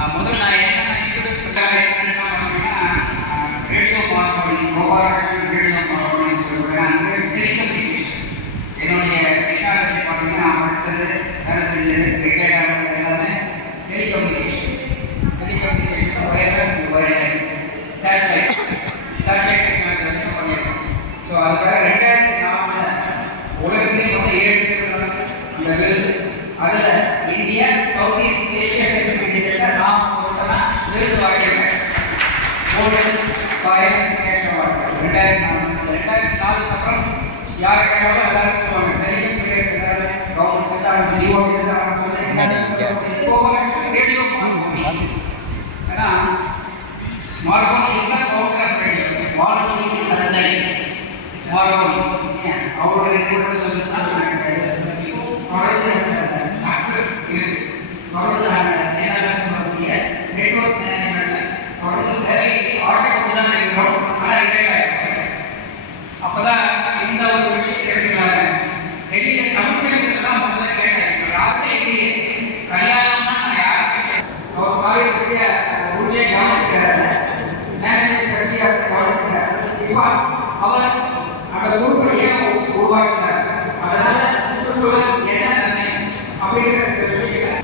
முதல்ல நான் என்ன introduce radio marketing radio marketing சொல்லுவேன். அந்த டெலிகம்யூனிகேஷன் என்னுடைய டெக்னாலஜி பார்த்தீங்கன்னா நான் படித்தது வேலை செஞ்சது ரிட்டையர்ட் ஆனது எல்லாமே டெலிகம்யூனிகேஷன் ஒயர்லெஸ் ஒயர்லைன் சேட்டலைட் டெக்னாலஜி வந்து பண்ணியிருக்கோம். ஸோ அதுக்காக 2004 உலகத்திலே மொத்தம் 7 பேர் அந்த விருது. அதில் India south east Asia Pacific ரீஜனில் நான் ஒருத்தனா விருது வாங்கியிருக்கேன். கோல்டன் காயின் நேஷனல் அவார்டு 2004 அப்புறம் யாரை கேட்டாலும் எல்லாரும் சொல்லுவாங்க சரிக்கும் பிளேயர்ஸ் எல்லாருமே கவர்மெண்ட் வந்து அவங்க டிஓடி வந்து அவங்க சொல்லி ரேடியோ மார்க்கோனி. ஏன்னா Marconi is the founder of radio. வானொலி தந்தை மார்க்கோனி அவருடைய நிறுவனத்தில் ஆக்சஸ் இருக்கு. தொடர்ந்து சொல்லக்கூடிய நெட்வொர்க் மேனேஜ்மெண்ட் தொடர்ந்து சேவை ஆட்டை கொண்டு தான் இருக்கிறோம். ஆனால் ரிட்டையர் ஆகிருக்கோம். அப்போதான் இந்த ஒரு விஷயத்தை எடுத்துக்கிறாங்க. டெல்லியில் தமிழ்ச்சங்கத்தான் முதல்ல கேட்டேன். இப்போ யாருமே இல்லையே கல்யாணம்னா நான் யாருமே அவர் காலேஜ் உறுதியை கவனிச்சுக்கிறாரு. மேனேஜிங் ட்ரஸ்டியாக கவனிச்சுக்கிறார். இப்போ அவர் அந்த குரூப்பை ஏன் உருவாக்கினார், அதனால என்ன நன்மை அப்படிங்கிற சில விஷயங்களை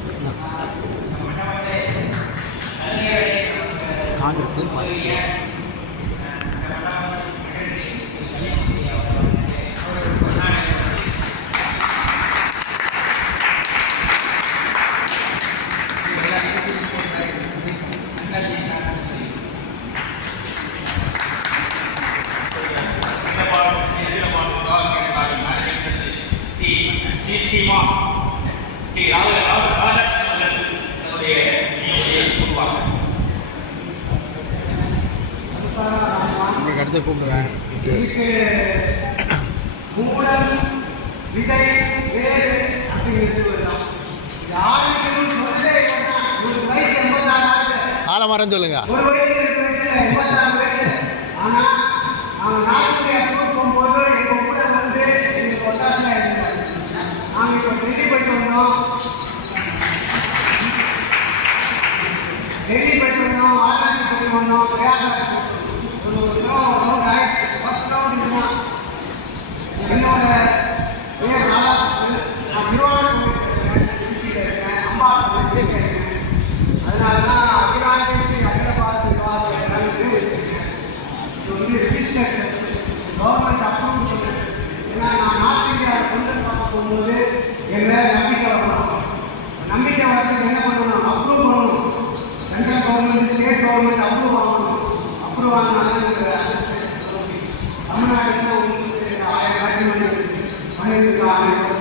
அடுத்து கூப்பிடுவேன். மூலம் விதை வேறு அப்படிங்கிறது தான். ஒரு வயசு 86 ஆலமரம் சொல்லுங்க. ஒரு வயசு 2 வயசுல 86 வயசு. ஆனால் நாங்கள் நாட்டுடைய அப்ரூவ் போகும்போது எங்கள் கூட வந்து எங்களுக்கு ஒத்தாசையாக இருந்தார். நாங்கள் இப்போ டெல்லி போயிட்டு வந்தோம், வாரணாசி போயிட்டு வந்தோம், பிரயாகராஜ் ஒரு ரவுண்ட் ஆகிட்டு. ஃபர்ஸ்ட் ரவுண்ட் இதுதான். என்னோட பேர் ராதாகிருஷ்ணன். நான் திருவாரூர் திருச்சியில் இருக்கேன், அம்பாசத்தில் இருக்கேன். அதனால தான் அகிலாண்ட திருச்சி அகில பாரத பேர் வச்சுருக்கேன். இது வந்து ரிஜிஸ்டர் டெஸ்ட், கவர்மெண்ட் அப்ரூவ் பண்ண டெஸ்ட். ஏன்னா நான் நார்த் இந்தியாவில் கொண்டு பார்க்க போகும்போது என் மேலே நம்பிக்கை வரணும். நம்பிக்கை வரதுக்கு என்ன பண்ணணும், அப்ரூவ் பண்ணணும். Central government state government approve வாங்கணும். அப்ரூவ் வாங்கினாலும் தமிழ்நாட்டில் 1000 டாக்குமெண்ட் பண்ணியிருக்காங்க.